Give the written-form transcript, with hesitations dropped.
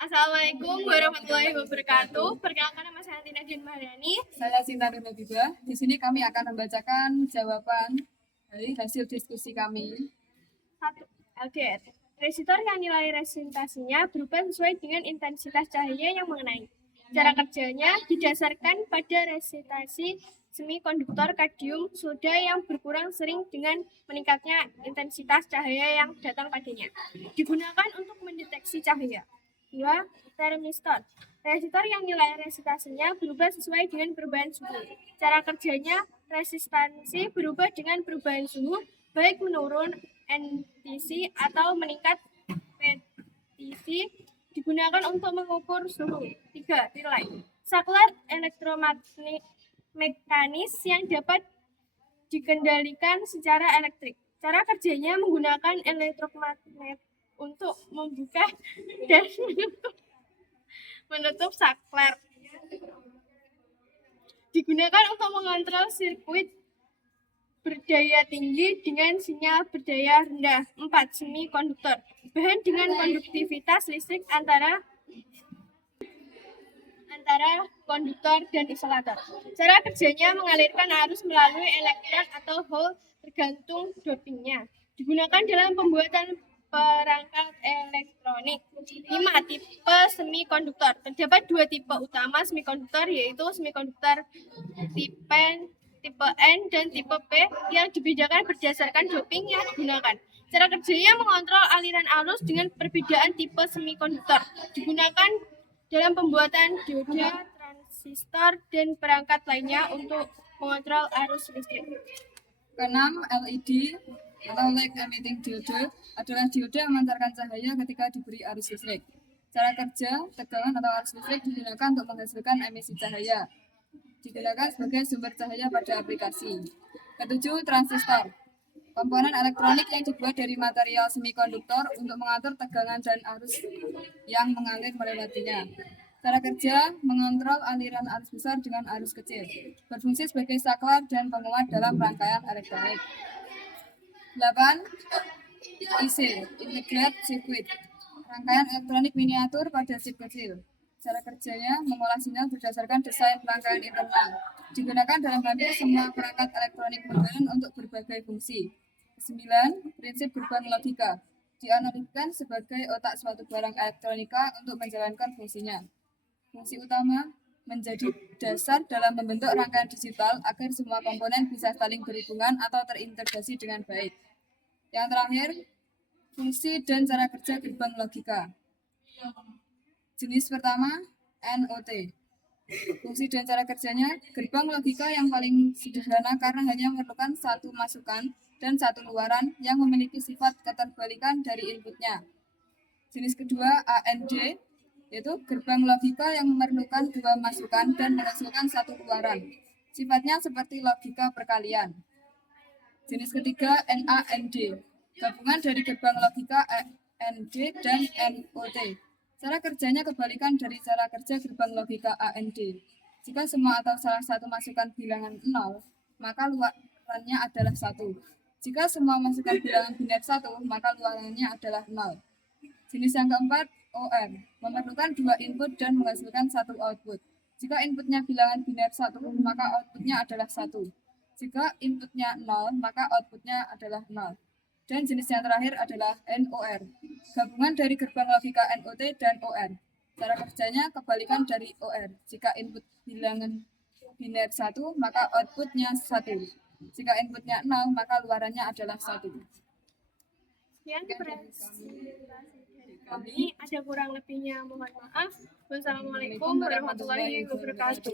Assalamualaikum warahmatullahi wabarakatuh. Perkenalkan, nama saya Tina Din Maharani. Saya Sinta Nurhadijah. Di sini kami akan membacakan jawaban dari hasil diskusi kami. 1. LDR. Resistor yang nilai resistasinya berubah sesuai dengan intensitas cahaya yang mengenai. Cara kerjanya didasarkan pada resistasi semikonduktor kadium soda yang berkurang sering dengan meningkatnya intensitas cahaya yang datang padanya. Digunakan untuk mendeteksi cahaya. 2. Termistor. Resistor yang nilai resistasinya berubah sesuai dengan perubahan suhu. Cara kerjanya, resistansi berubah dengan perubahan suhu, baik menurun NTC atau meningkat PTC, digunakan untuk mengukur suhu. 3. Relay. Saklar elektromekanis yang dapat dikendalikan secara elektrik. Cara kerjanya menggunakan elektromagnet untuk membuka dan menutup saklar. Digunakan untuk mengontrol sirkuit berdaya tinggi dengan sinyal berdaya rendah. 4. Semikonduktor. Bahan dengan konduktivitas listrik antara konduktor dan isolator. Cara kerjanya mengalirkan arus melalui elektron atau hole tergantung dopingnya. Digunakan dalam pembuatan perangkat elektronik. 5. Tipe semikonduktor. Terdapat dua tipe utama semikonduktor, yaitu semikonduktor tipe N dan tipe P yang dibedakan berdasarkan doping yang digunakan. Cara kerjanya mengontrol aliran arus dengan perbedaan tipe semikonduktor. Digunakan dalam pembuatan dioda, transistor, dan perangkat lainnya untuk mengontrol arus listrik. Keenam, LED atau light emitting diode adalah diode yang memancarkan cahaya ketika diberi arus listrik. Cara kerja, tegangan atau arus listrik digunakan untuk menghasilkan emisi cahaya. Digunakan sebagai sumber cahaya pada aplikasi. Ketujuh, transistor. Komponen elektronik yang dibuat dari material semikonduktor untuk mengatur tegangan dan arus yang mengalir melewatinya. Cara kerja, mengontrol aliran arus besar dengan arus kecil. Berfungsi sebagai saklar dan penguat dalam rangkaian elektronik. 8. IC, Integrated Circuit. Rangkaian elektronik miniatur pada chip kecil. Cara kerjanya, mengolah sinyal berdasarkan desain rangkaian internal. Digunakan dalam hampir semua perangkat elektronik modern untuk berbagai fungsi. 9. Prinsip gerbang logika. Dianalogikan sebagai otak suatu barang elektronika untuk menjalankan fungsinya. Fungsi utama menjadi dasar dalam membentuk rangkaian digital agar semua komponen bisa saling berhubungan atau terintegrasi dengan baik. Yang terakhir, fungsi dan cara kerja gerbang logika. Jenis pertama, NOT. Fungsi dan cara kerjanya, gerbang logika yang paling sederhana karena hanya memerlukan satu masukan dan satu luaran yang memiliki sifat keterbalikan dari inputnya. Jenis kedua, AND, yaitu gerbang logika yang memerlukan dua masukan dan menghasilkan satu luaran. Sifatnya seperti logika perkalian. Jenis ketiga, NAND, gabungan dari gerbang logika AND dan NOT. Cara kerjanya kebalikan dari cara kerja gerbang logika AND. Jika semua atau salah satu masukan bilangan 0, maka luarannya adalah 1. Jika semua masukan bilangan biner 1, maka luarannya adalah 0. Jenis yang keempat, OR, memerlukan dua input dan menghasilkan satu output. Jika inputnya bilangan biner 1, maka outputnya adalah 1. Jika inputnya 0, maka outputnya adalah 0. Dan jenis yang terakhir adalah NOR, gabungan dari gerbang logika NOT dan OR. Cara kerjanya kebalikan dari OR. Jika input bilangan biner 1, maka outputnya 1. Jika inputnya 0, maka luarannya adalah 1. Sekian presentasi dari kami. Ada kurang lebihnya mohon maaf. Wassalamualaikum warahmatullahi wabarakatuh.